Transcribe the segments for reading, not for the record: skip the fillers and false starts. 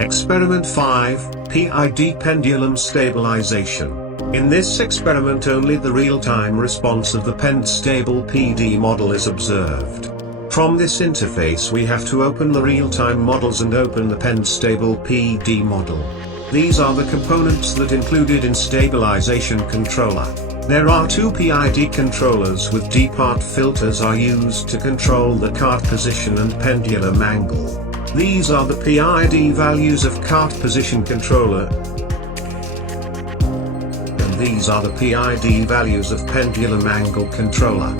Experiment 5, PID Pendulum Stabilization. In this experiment only the real-time response of the pen-stable PD model is observed. From this interface we have to open the real-time models and open the pen-stable PD model. These are the components that included in stabilization controller. There are two PID controllers with D-part filters are used to control the cart position and pendulum angle. These are the PID values of cart position controller. And these are the PID values of pendulum angle controller.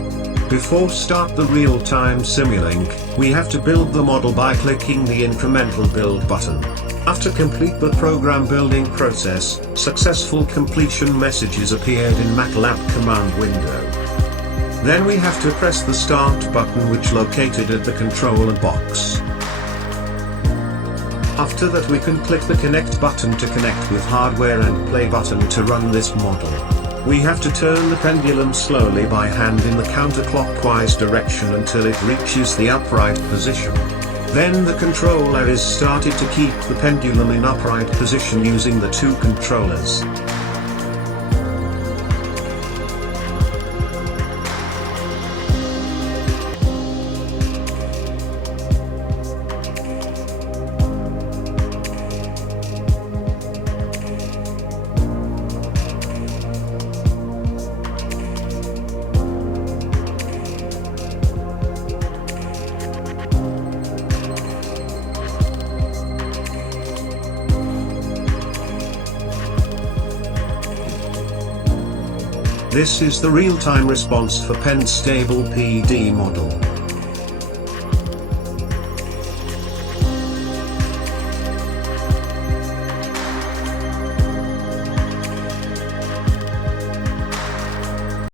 Before start the real-time Simulink, we have to build the model by clicking the incremental build button. After complete the program building process, successful completion messages appeared in MATLAB command window. Then we have to press the start button which located at the controller box. After that we can click the connect button to connect with hardware and play button to run this model. We have to turn the pendulum slowly by hand in the counterclockwise direction until it reaches the upright position. Then the controller is started to keep the pendulum in upright position using the two controllers. This is the real-time response for pen-stable PD model.